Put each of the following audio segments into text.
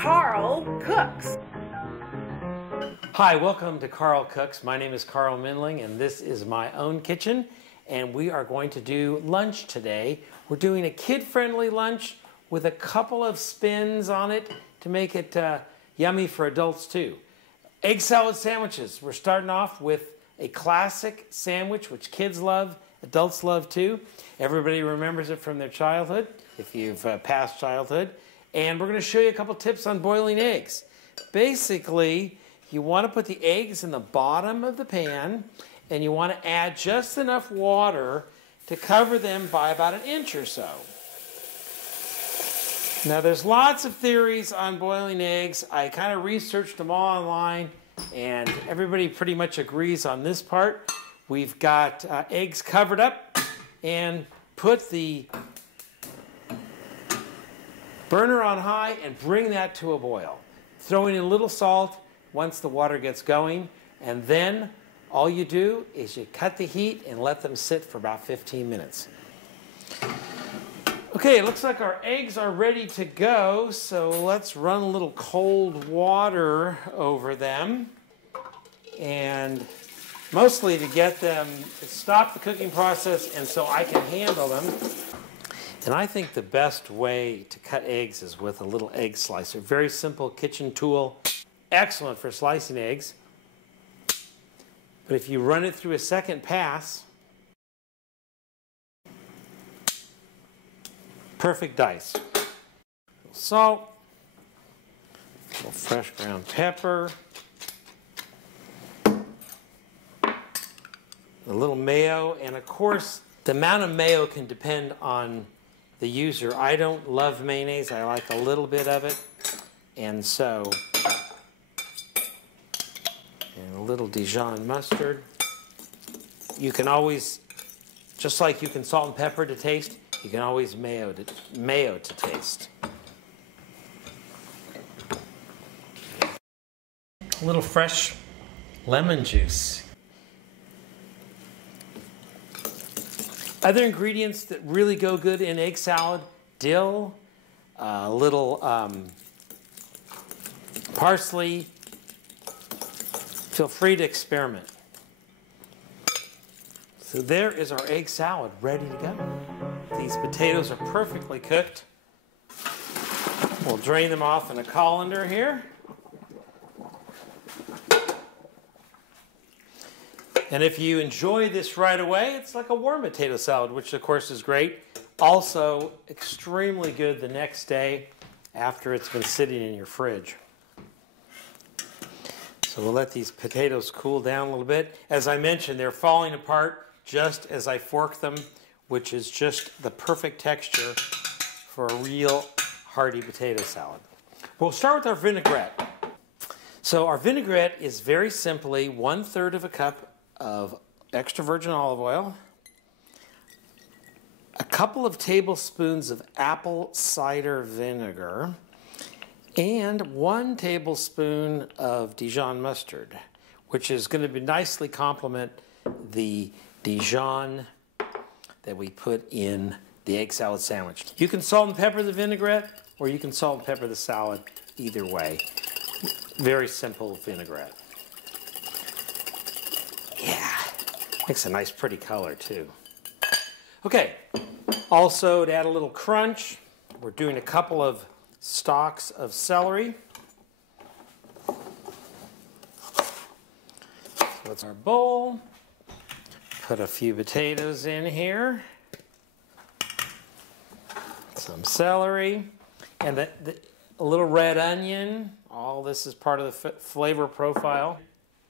Carl Cooks. Hi, welcome to Carl Cooks. My name is Carl Mindling and this is my own kitchen, and we are going to do lunch today. We're doing a kid-friendly lunch with a couple of spins on it to make it yummy for adults too. Egg salad sandwiches. We're starting off with a classic sandwich which kids love, adults love too. Everybody remembers it from their childhood, if you've passed childhood. And we're going to show you a couple tips on boiling eggs. Basically, you want to put the eggs in the bottom of the pan, and you want to add just enough water to cover them by about an inch or so. Now, there's lots of theories on boiling eggs. I kind of researched them all online, and everybody pretty much agrees on this part. We've got eggs covered up, and put the burner on high and bring that to a boil. Throwing in a little salt once the water gets going, and then all you do is you cut the heat and let them sit for about 15 minutes. Okay, it looks like our eggs are ready to go, so let's run a little cold water over them, and mostly to get them to stop the cooking process and so I can handle them. And I think the best way to cut eggs is with a little egg slicer. Very simple kitchen tool, excellent for slicing eggs. But if you run it through a second pass, perfect dice. A little salt, a little fresh ground pepper, a little mayo, and of course, the amount of mayo can depend on the user. I don't love mayonnaise. I like a little bit of it. And so, and a little Dijon mustard. You can always, just like you can salt and pepper to taste, you can always mayo to taste. A little fresh lemon juice. Other ingredients that really go good in egg salad: dill, a little parsley. Feel free to experiment. So there is our egg salad ready to go. These potatoes are perfectly cooked. We'll drain them off in a colander here. And if you enjoy this right away, it's like a warm potato salad, which of course is great. Also extremely good the next day after it's been sitting in your fridge. So we'll let these potatoes cool down a little bit. As I mentioned, they're falling apart just as I fork them, which is just the perfect texture for a real hearty potato salad. We'll start with our vinaigrette. So our vinaigrette is very simply 1/3 of a cup of extra virgin olive oil, a couple of tablespoons of apple cider vinegar, and 1 tablespoon of Dijon mustard, which is going to be nicely complement the Dijon that we put in the egg salad sandwich. You can salt and pepper the vinaigrette, or you can salt and pepper the salad, either way. Very simple vinaigrette. Yeah, makes a nice pretty color too. Okay, also to add a little crunch, we're doing a couple of stalks of celery. So that's our bowl. Put a few potatoes in here. Some celery. And a little red onion. All this is part of the flavor profile.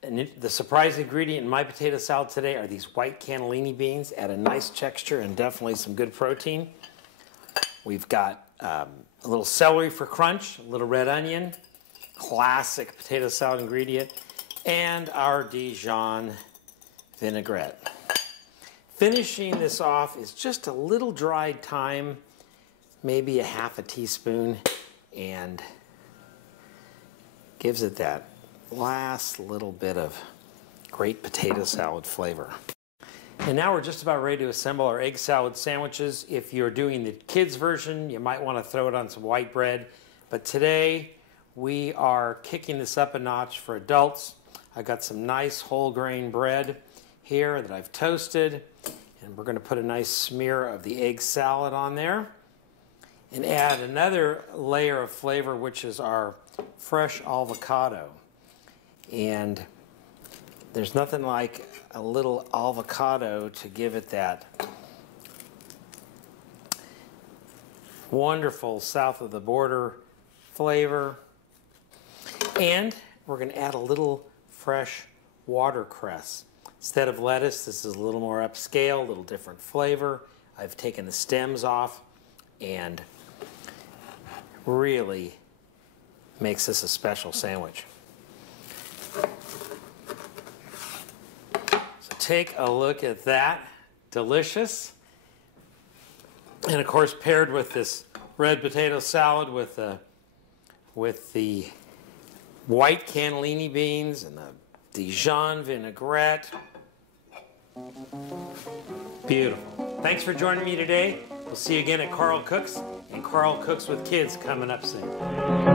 And the surprise ingredient in my potato salad today are these white cannellini beans. Add a nice texture and definitely some good protein. We've got a little celery for crunch, a little red onion, classic potato salad ingredient, and our Dijon vinaigrette. Finishing this off is just a little dried thyme, maybe a half a teaspoon, and gives it that last little bit of great potato salad flavor. And now we're just about ready to assemble our egg salad sandwiches. If you're doing the kids version, you might want to throw it on some white bread. But today we are kicking this up a notch for adults. I got some nice whole grain bread here that I've toasted, and we're going to put a nice smear of the egg salad on there and add another layer of flavor, which is our fresh avocado. And there's nothing like a little avocado to give it that wonderful south of the border flavor. And we're going to add a little fresh watercress. Instead of lettuce, this is a little more upscale, a little different flavor. I've taken the stems off and really makes this a special sandwich. So take a look at that. Delicious. And of course, paired with this red potato salad with the white cannellini beans and the Dijon vinaigrette. Beautiful. Thanks for joining me today. We'll see you again at Carl Cooks and Carl Cooks with Kids coming up soon.